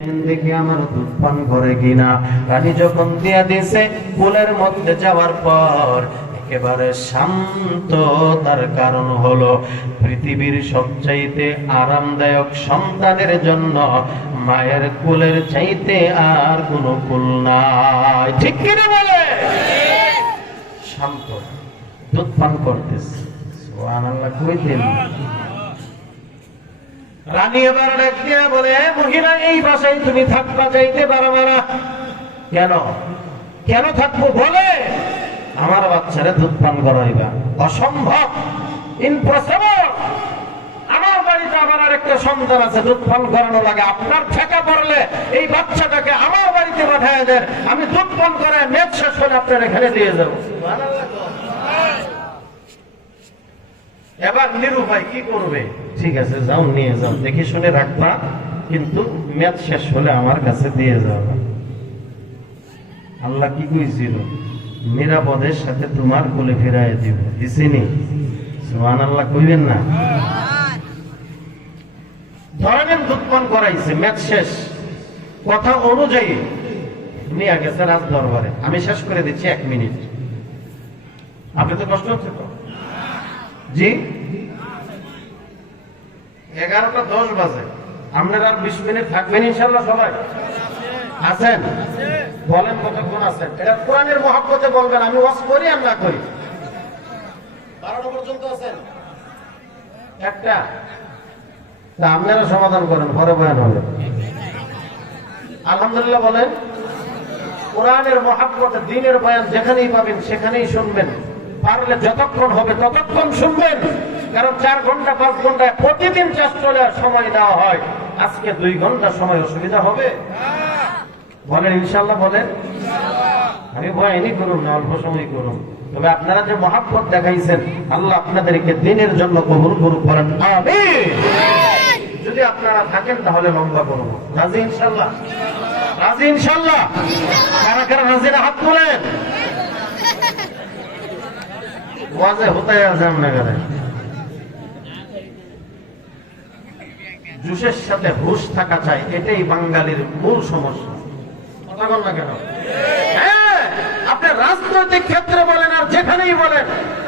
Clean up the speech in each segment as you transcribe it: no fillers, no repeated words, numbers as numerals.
দেখি আমার দুধ পান করে কিনা। রানী যখন দিয়া দিছে কোলের মধ্যে যাওয়ার পর একেবারে শান্ত, তার কারণ হলো পৃথিবীর সবচাইতে আরামদায়ক সন্তানের জন্য মায়ের কোলের চাইতে আর কোনো কুল নাই। ঠিক কিনা বলে? শান্ত, দুধ পান করতেছে। সুবহানাল্লাহ কইতেন। রানী এবার ডাক দিয়া বলে, মহিলা এই বাসায় তুমি থাকবা, যাইতে পারবা না। কেন? কেন থাকবো? বলে আমার বাচ্চারে দুধ পান করাইবা। অসম্ভব, ইম্পসিবল। আমার বাড়িতে আমার আরেকটা সন্তান আছে, দুধ পান করানো লাগে। আপনার ঠেকা পড়লে এই বাচ্চাটাকে আমার বাড়িতে পাঠায় দেন, আমি দুধ পান করায় মেদ শেষ হলে আপনার এখানে দিয়ে যাবো। এবার নিরুপায় কি করবে? ঠিক আছে, যাও নিয়ে যাও, দেখে শুনে রাখবা, কিন্তু মেয়াদ শেষ হলে আমার কাছে দিয়ে যাবে। আল্লাহ কি কইছিল? নিরাপদের সাথে তোমার কোলে ফিরাই দিব। দিছিনি? সুবহানাল্লাহ কইবেন না? ধরেন দুধ পান করাইছে, মেয়াদ শেষ, কথা অনুযায়ী নিয়ে গেছে রাজ দরবারে। আমি শেষ করে দিচ্ছি 1 মিনিট। আপনি তো কষ্ট হচ্ছে তো? জি, 11:10 বাজে। আপনারা আর 20 মিনিট থাকবেন ইনশাআল্লাহ? সবাই আছেন? বলেন কতক্ষণ আছেন? এটা কোরআনের মহব্বতে বলবেন, আমি ওয়াজ করি আর না করি। 12টা পর্যন্ত আছেন? একটা তা আপনারা সমাধান করেন, পরে বয়ান হবে। আলহামদুলিল্লাহ বলেন। কোরআনের মহব্বতে দ্বীনের বয়ান যেখানেই পাবেন সেখানেই শুনবেন। পারলে যতক্ষণ হবে ততক্ষণ শুনবেন, কারণ 4 ঘন্টা 5 ঘন্টায় প্রতিদিন চলে সময় দেওয়া হয়। আজকে 2 ঘন্টা সময় অসুবিধা হবে? বলেন ইনশাআল্লাহ। বলেন আমি ভয়নি করুন না, অল্প সময় করুন, তবে আপনারা যে মহব্বত দেখাইছেন আল্লাহ আপনাদেরকে দ্বীনের জন্য কবুল করুক। বলেন আমিন। যদি আপনারা থাকেন তাহলে লম্বা করব। রাজি ইনশাআল্লাহ? রাজি ইনশাআল্লাহ? কারা কারা রাজি না হাত তোলেন। ওয়াজে হতায় আজাম না করে। জুসের সাথে হুশ থাকা চাই, এটাই বাঙালির মূল সমস্যা। কথা বল না কেন? হ্যাঁ, আপনি রাজনৈতিক ক্ষেত্রে বলেন আর যেখানেই বলেন,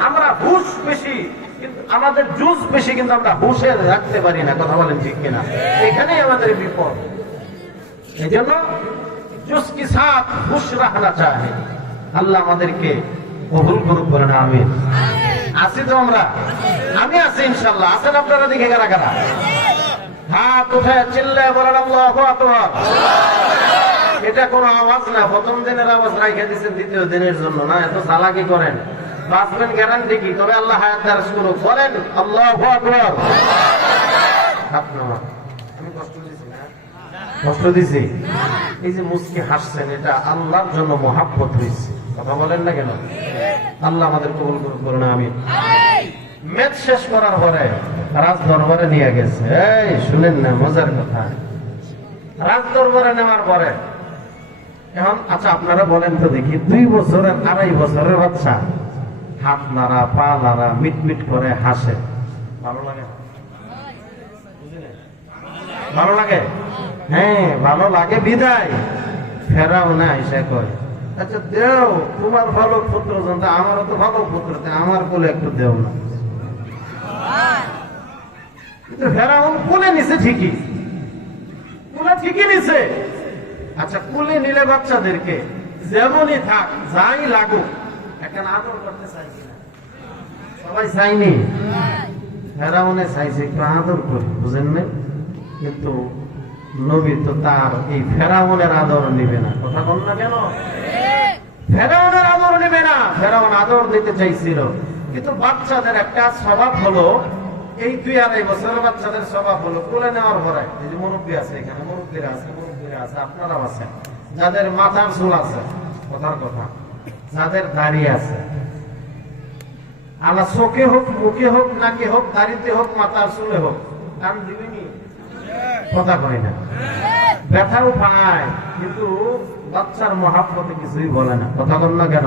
আমরা হুশ বেশি কিন্তু আমাদের জুস বেশি, কিন্তু আমরা হুশে রাখতে পারি না। কথা বলেন ঠিক কিনা? এখানেই আমাদের বিপদ। এই জন্য জুস কি সাথ হুশ রাখনা চাই। আল্লাহ আমাদেরকে কবুল করুক। বলেন আমিন। আছি তো আমরা? আমি আছি ইনশাআল্লাহ। আছেন আপনারা? দিকে কারা কারা? হাত উঠে চিল্লায় বলেন আল্লাহু আকবার। এটা কোনো আওয়াজ না, প্রথম দিনের আওয়াজ রাইখা দিচ্ছেন দ্বিতীয় দিনের জন্য না। এত চালাকি করেন, বাঁচবেন গ্যারান্টি কি? তবে আল্লাহ হায়াত দারাজ করুক। বলেন আল্লাহু আকবার। হাত নামা। আমি কষ্ট দিছি না? কষ্ট দিছি? এই যে মুস্কি হাসছেন, এটা আল্লাহর জন্য মহাব্বত হয়েছে। কথা বলেন না কেন? আল্লাহ আমাদের কবুল করুক। করুন আমিন। মেদ শেষ করার পরে রাজ দরবারে নিয়ে গেছে। এই শুনেন না মজার কথা, রাজ দরবারে নেওয়ার পরে এখন আচ্ছা আপনারা বলেন তো দেখি, 2 বছরের 2.5 বছরের বাচ্চা হাত নাড়া পা নাড়া মিটমিট করে হাসে, ভালো লাগে? ভালো লাগে? হ্যাঁ ভালো লাগে। বিদায় ফেরাও না, এসে কয় আচ্ছা দেও, তোমার ভালো পুত্র জানতে, আমারও তো ভালো পুত্র, আমার কোলে একটু দেও না। কিন্তু ফেরাউন কোলে নিছে ঠিকই, কোলে ঠিকই নিছে। আচ্ছা কোলে নিলে বাচ্চাদেরকে যেমনই থাক, যাই লাগুক, একটা আদর করতে চাই কিনা? সবাই চাইনি। ফেরাউনে চাইছে একটু আদর করি, বুঝেন না? কিন্তু নবী তো তার এই ফেরাউনের আদর নিবে না। কথা বল না কেন? ফেরাউনের আদর নেবে না। ফেরাউন আদর দিতে চাইছিল, কিন্তু বাচ্চাদের একটা স্বভাব হলো, এই 2-2.5 বছরের বাচ্চাদের স্বভাব হলো কোলে নেওয়ার পরে, এই যে মুরব্বী আছে এখানে, মুরব্বীরা আছে, আপনারাও আছেন, যাদের মাথার চুল আছে, কথার কথা, যাদের দাড়ি আছে, আল্লাহ চোখে হোক, মুখে হোক, নাকে হোক, দাড়িতে হোক, মাথার চুলে হোক, কান দিবেনি? কথা কয় না। ব্যথাও পায়, কিন্তু বাচ্চার মহাব্বতে কিছুই বলে না। কথা বল না কেন?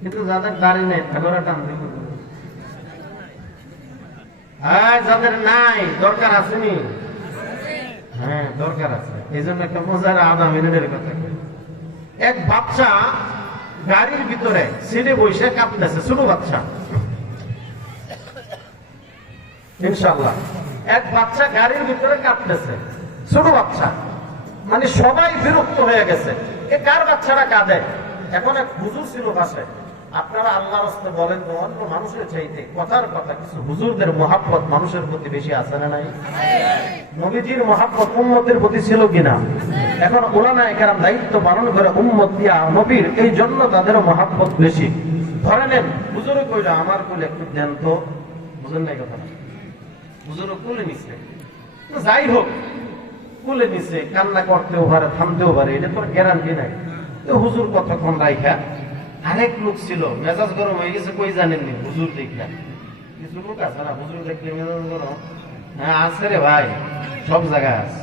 কিন্তু যাদের দাড়ি নেই তাদের টান দিবে। যাদের নাই দরকার আসেনি? হ্যাঁ দরকার আছে, এই জন্য একটা মজার 1/2 মিনিটের কথা কই। এক বাচ্চা গাড়ির ভিতরে সিটে বসে কাঁপতেছে, ছোট বাচ্চা, ইনশাআল্লাহ এক বাচ্চা গাড়ির ভিতরে কাঁপতেছে, ছোট বাচ্চা, মানে সবাই বিরক্ত হয়ে গেছে, এ কার বাচ্চারা কাঁদে? এখন এক হুজুর ছিল পাশে। আপনারা আল্লাহর রাস্তায় বলেন তো, অন্য মানুষের চাইতে কথার কথা কিছু হুজুরদের মহাব্বত মানুষের প্রতি বেশি আছে না নাই? নবীজির মহাব্বত উম্মতের প্রতি ছিল কিনা? এখন উলামায়ে কেরাম দায়িত্ব পালন করে উম্মত দিয়া নবীর, এই জন্য তাদের মহাব্বত বেশি। ধরে নেন হুজুরে কইল আমার কোলে একটু দেন তো, বুঝেন নাই কথা, হুজুরে কোলে নিচ্ছে, যাই হোক কোলে নিচ্ছে, কান্না করতেও পারে থামতেও পারে, এটা তোর গ্যারান্টি নাই। তো হুজুর কতক্ষণ রাইখা, আরেক লোক ছিল মেজাজ গরম হয়ে গেছে, কই জানেননি হুজুর দেখা, কিছু লোক আছে না হুজুর দেখলে মেজাজ গরম, হ্যাঁ আছে রে ভাই, সব জায়গায় আছে।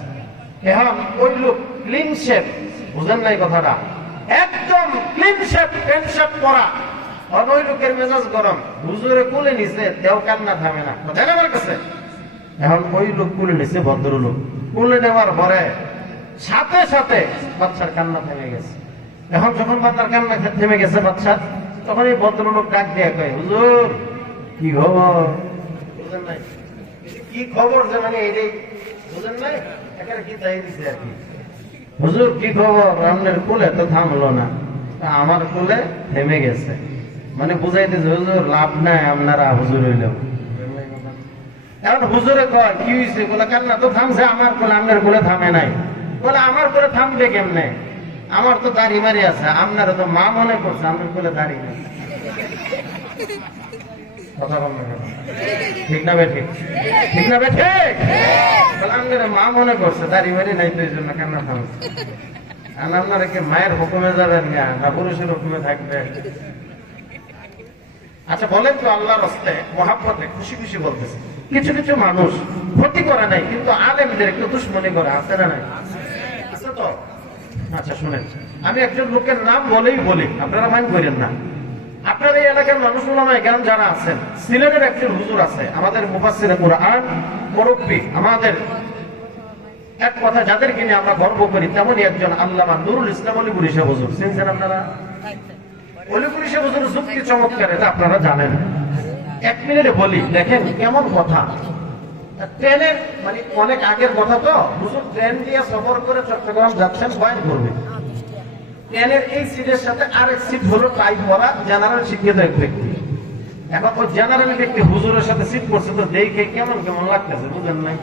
এখন ওই লোক ক্লিন শেপ, বুঝেন নাই কথাটা, একদম ক্লিন শেপ, প্যান্ট শার্ট পরা, আর ওই লোকের মেজাজ গরম, হুজুরে কোলে নিছে, তেও কান্না থামে না, কথা আমার কাছে। এখন ওই লোক কোলে নিছে, ভদ্রলোক কোলে নেওয়ার পরে সাথে সাথে বাচ্চার কান্না থেমে গেছে। এখন যখন বাচ্চার কান্না থেমে গেছে বাচ্চা, তখন এই ভদ্রলোক ডাক দিয়ে কয় হুজুর কি খবর, বুঝেন নাই কি খবর, যে মানে এইটাই বুঝেন নাই, এখানে কি চাই দিছে আর কি, হুজুর কি খবর, আপনার কোলে তো থামলো না, আমার কোলে থেমে গেছে, মানে বুঝাইতেছে হুজুর লাভ নাই আপনারা হুজুর হইলেও। এখন হুজুরে কয় কি হয়েছে, বলে কান্না তো থামছে, আমার কোলে আপনার কোলে থামে নাই, বলে আমার কোলে থামবে কেমনে, আমার তো দাড়ি মারি আছে, আপনারা তো মা মনে করছে, আমার কোলে দাড়ি নেই, কথা বল না কেন, ঠিক না বে ঠিক, ঠিক না বে ঠিক, বলে আপনারা মা মনে করছে, দাড়ি মারি নাই তো এই জন্য কান্না থামছে। আর আপনারা কি মায়ের হুকুমে যাবেন না পুরুষের হুকুমে থাকবে? আচ্ছা বলেন তো, আল্লাহর রাস্তে মহাব্বতে খুশি খুশি বলতেছে, কিছু কিছু মানুষ ক্ষতি করে নাই কিন্তু আলেমদের একটু দুশ্মনী করে, আছে না নাই? আছে তো। আচ্ছা শুনেন, আমি একজন লোকের নাম বলেই বলি, আপনারা মাইন্ড করেন না। আপনার এই এলাকার মানুষ উলামায়ে কেরাম যারা আছেন, সিলেটের একজন হুজুর আছে, আমাদের মুফাসসিরে কুরআন, মুরব্বী, আমাদের এক কথা যাদেরকে নিয়ে আমরা গর্ব করি, তেমনই একজন আল্লামা নুরুল ইসলাম অলিপুরি সাহেব হুজুর, চিনছেন আপনারা? অলিপুরি সাহেব হুজুর যুক্তি চমৎকার, এটা আপনারা জানেন। 1 মিনিটে বলি, দেখেন কেমন কথা। ট্রেনের মানে অনেক আগের কথা তো, হুজুর ট্রেন দিয়ে সফর করে চট্টগ্রাম যাচ্ছেন, বয়ান করবে। ট্রেনের এই সিটের সাথে আরেক সিট হলো টাই পরা জেনারেল শিক্ষিত এক ব্যক্তি। এখন ওই জেনারেল ব্যক্তি হুজুরের সাথে সিট করছে, তো দেখে কেমন কেমন লাগতেছে, বুঝেন নাই?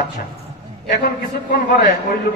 আচ্ছা এখন কিছুক্ষণ পরে ওই লোক